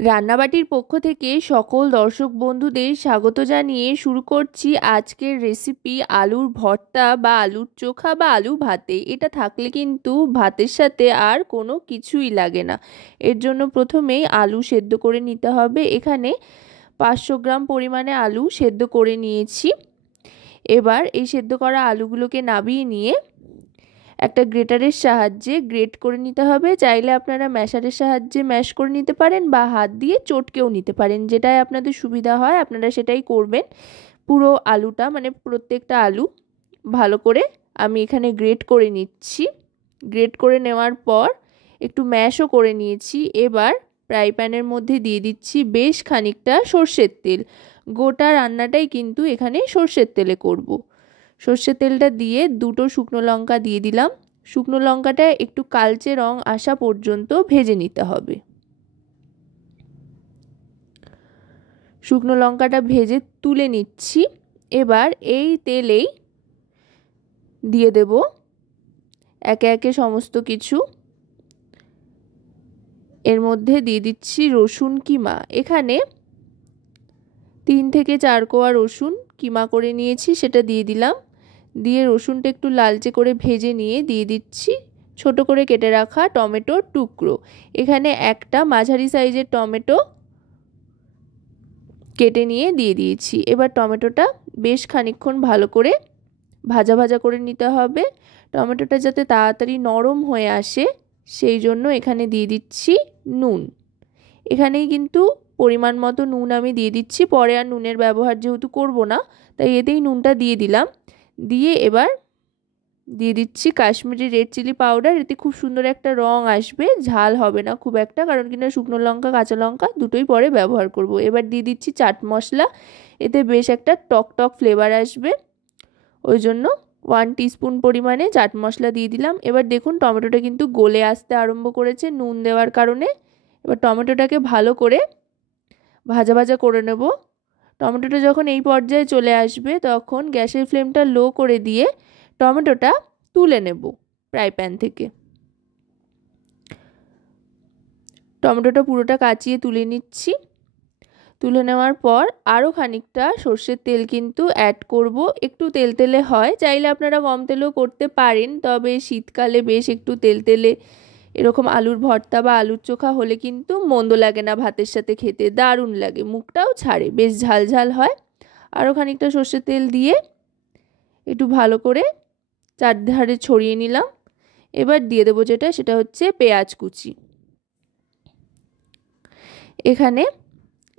রান্নাবাটির পক্ষ থেকে সকল দর্শক বন্ধুদের স্বাগত জানিয়ে শুরু করছি আজকের রেসিপি আলুর ভর্তা বা আলুর চোখা বা আলু ভাতে। এটা থাকলে কিন্তু ভাতের সাথে আর কোনো কিছুই লাগে না। এর জন্য প্রথমেই আলু সেদ্ধ করে নিতে হবে। এখানে 500 গ্রাম পরিমাণে আলু সেদ্ধ করে নিয়েছি। এবার এই সেদ্ধ করা আলুগুলোকে নামিয়ে নিয়ে একটা গ্রেটারের সাহায্যে গ্রেট করে নিতে হবে। চাইলে আপনারা ম্যাশারের সাহায্যে ম্যাশ করে নিতে পারেন বা হাত দিয়ে চটকেও নিতে পারেন, যেটাই আপনাদের সুবিধা হয় আপনারা সেটাই করবেন। পুরো আলুটা মানে প্রত্যেকটা আলু ভালো করে আমি এখানে গ্রেট করে নিচ্ছি। গ্রেট করে নেওয়ার পর একটু ম্যাশও করে নিয়েছি। এবার ফ্রাই প্যানের মধ্যে দিয়ে দিচ্ছি বেশ খানিকটা সর্ষের তেল। গোটা রান্নাটাই কিন্তু এখানে সর্ষের তেলে করব। সর্ষের তেলটা দিয়ে দুটো শুকনো লঙ্কা দিয়ে দিলাম। শুকনো লঙ্কাটা একটু কালচে রং আসা পর্যন্ত ভেজে নিতে হবে। শুকনো লঙ্কাটা ভেজে তুলে নিচ্ছি। এবার এই তেলেই দিয়ে দেব একে একে সমস্ত কিছু। এর মধ্যে দিয়ে দিচ্ছি রসুন কিমা। এখানে 3 থেকে 4 কোয়া রসুন কিমা করে নিয়েছি, সেটা দিয়ে দিলাম। দিয়ে রসুনটা একটু লালচে করে ভেজে নিয়ে দিয়ে দিচ্ছি ছোট করে কেটে রাখা টমেটোর টুকরো। এখানে একটা মাঝারি সাইজের টমেটো কেটে নিয়ে দিয়ে দিয়েছি। এবার টমেটোটা বেশ খানিকক্ষণ ভালো করে ভাজা ভাজা করে নিতে হবে। টমেটোটা যাতে তাড়াতাড়ি নরম হয়ে আসে সেই জন্য এখানে দিয়ে দিচ্ছি নুন। এখানেই কিন্তু পরিমাণ মতো নুন আমি দিয়ে দিচ্ছি। পরে আর নুনের ব্যবহার যেহেতু করব না, তাই এতেই নুনটা দিয়ে দিলাম। দিয়ে এবার দিয়ে দিচ্ছি কাশ্মীরি রেড চিলি পাউডার। এতে খুব সুন্দর একটা রং আসবে, ঝাল হবে না খুব একটা, কারণ কিনা শুকনো লঙ্কা কাঁচা লঙ্কা দুটোই পরে ব্যবহার করব। এবার দিয়ে দিচ্ছি চাট মশলা। এতে বেশ একটা টক টক ফ্লেভার আসবে, ওই জন্য 1 টিস্পুন পরিমাণে চাট মশলা দিয়ে দিলাম। এবার দেখুন টমেটোটা কিন্তু গলে আসতে আরম্ভ করেছে নুন দেওয়ার কারণে। এবার টমেটোটাকে ভালো করে ভাজা ভাজা করে নেব। টমেটোটা যখন এই পর্যায়ে চলে আসবে তখন গ্যাসের ফ্লেমটা লো করে দিয়ে টমেটোটা তুলে নেব ফ্রাই প্যান থেকে। টমেটোটা পুরোটা কাচিয়ে তুলে নিচ্ছি। তুলে নেওয়ার পর আরও খানিকটা সর্ষের তেল কিন্তু অ্যাড করব। একটু তেলতেলে হয়, চাইলে আপনারা কম তেলেও করতে পারেন, তবে শীতকালে বেশ একটু তেলতেলে এরকম আলুর ভর্তা বা আলুর চোখা হলে কিন্তু মন্দ লাগে না, ভাতের সাথে খেতে দারুণ লাগে, মুখটাও ছাড়ে, বেশ ঝাল ঝাল হয়। আরও খানিকটা সর্ষের তেল দিয়ে একটু ভালো করে চারধারে ছড়িয়ে নিলাম। এবার দিয়ে দেবো সেটা হচ্ছে পেঁয়াজ কুচি। এখানে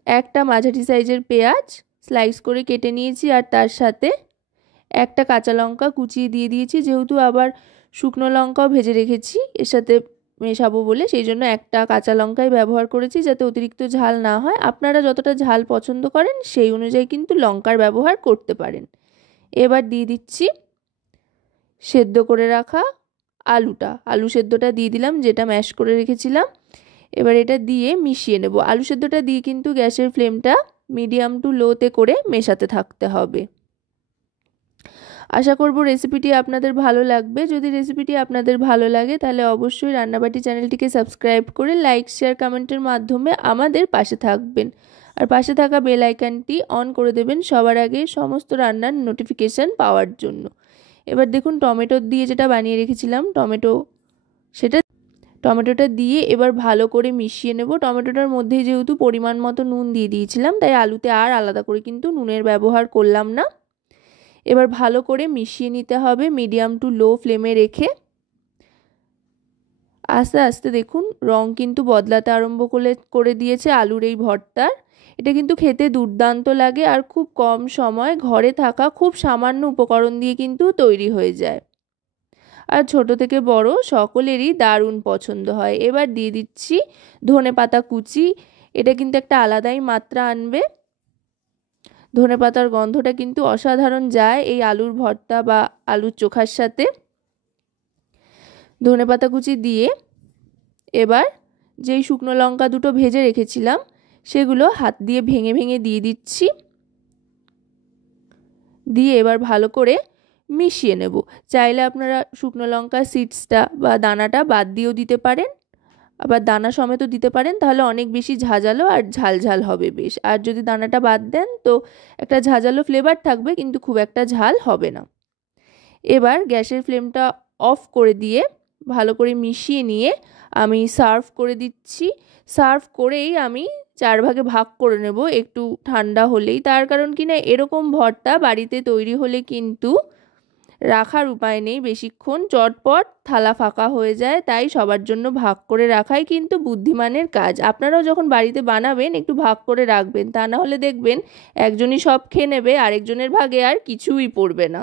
একটা মাঝারি সাইজের পেঁয়াজ স্লাইস করে কেটে নিয়েছি, আর তার সাথে একটা কাঁচা লঙ্কা কুচিয়ে দিয়ে দিয়েছি। যেহেতু আবার শুকনো লঙ্কাও ভেজে রেখেছি এর সাথে মেশাবো বলে, সেই জন্য একটা কাঁচা লঙ্কাই ব্যবহার করেছি, যাতে অতিরিক্ত ঝাল না হয়। আপনারা যতটা ঝাল পছন্দ করেন সেই অনুযায়ী কিন্তু লঙ্কার ব্যবহার করতে পারেন। এবার দিয়ে দিচ্ছি সেদ্ধ করে রাখা আলু সেদ্ধটা দিয়ে দিলাম, যেটা ম্যাশ করে রেখেছিলাম। এবার এটা দিয়ে মিশিয়ে নেব। আলু সেদ্ধটা দিয়ে কিন্তু গ্যাসের ফ্লেমটা মিডিয়াম টু লোতে করে মেশাতে থাকতে হবে। আশা করব রেসিপিটি আপনাদের ভালো লাগবে। যদি রেসিপিটি আপনাদের ভালো লাগে তাহলে অবশ্যই রান্নাবাটি চ্যানেলটিকে সাবস্ক্রাইব করে লাইক শেয়ার কমেন্টের মাধ্যমে আমাদের পাশে থাকবেন, আর পাশে থাকা বেল আইকনটি অন করে দেবেন সবার আগে সমস্ত রান্নার নোটিফিকেশান পাওয়ার জন্য। এবার দেখুন টমেটো দিয়ে যেটা বানিয়ে রেখেছিলাম টমেটোটা দিয়ে এবার ভালো করে মিশিয়ে নেব। টমেটোটার মধ্যেই যেহেতু পরিমাণ মতো নুন দিয়ে দিয়েছিলাম, তাই আলুতে আর আলাদা করে কিন্তু নুনের ব্যবহার করলাম না। এবার ভালো করে মিশিয়ে নিতে হবে মিডিয়াম টু লো ফ্লেমে রেখে। আস্তে আস্তে দেখুন রং কিন্তু বদলাতে আরম্ভ করে দিয়েছে আলুর এই ভর্তার। এটা কিন্তু খেতে দুর্দান্ত লাগে, আর খুব কম সময় ঘরে থাকা খুব সামান্য উপকরণ দিয়ে কিন্তু তৈরি হয়ে যায়, আর ছোট থেকে বড় সকলেরই দারুণ পছন্দ হয়। এবার দিয়ে দিচ্ছি ধনেপাতা কুচি। এটা কিন্তু একটা আলাদাই মাত্রা আনবে, ধনেপাতার গন্ধটা কিন্তু অসাধারণ যায় এই আলুর ভর্তা বা আলুর চোখার সাথে। ধনেপাতা কুচি দিয়ে এবার যেই শুকনো লঙ্কা দুটো ভেজে রেখেছিলাম সেগুলো হাত দিয়ে ভেঙে ভেঙে দিয়ে দিচ্ছি। দিয়ে এবার ভালো করে মিশিয়ে নেব। চাইলে আপনারা শুকনো লঙ্কা সিডসটা বা দানাটা বাদ দিয়েও দিতে পারেন, আবার দানা সমেতও দিতে পারেন, তাহলে অনেক বেশি ঝাঁঝালো আর ঝাল হবে বেশ। আর যদি দানাটা বাদ দেন তো একটা ঝাঁঝালো ফ্লেভার থাকবে, কিন্তু খুব একটা ঝাল হবে না। এবার গ্যাসের ফ্লেমটা অফ করে দিয়ে ভালো করে মিশিয়ে নিয়ে আমি সার্ভ করে দিচ্ছি। সার্ভ করেই আমি 4 ভাগে ভাগ করে নেব একটু ঠান্ডা হলেই। তার কারণ কি না, এরকম ভর্তা বাড়িতে তৈরি হলে কিন্তু রাখার উপায় নেই বেশিক্ষণ, চটপট থালা ফাঁকা হয়ে যায়। তাই সবার জন্য ভাগ করে রাখাই কিন্তু বুদ্ধিমানের কাজ। আপনারাও যখন বাড়িতে বানাবেন একটু ভাগ করে রাখবেন, তা না হলে দেখবেন একজনই সব খেয়ে নেবে, আরেকজনের ভাগে আর কিছুই পড়বে না।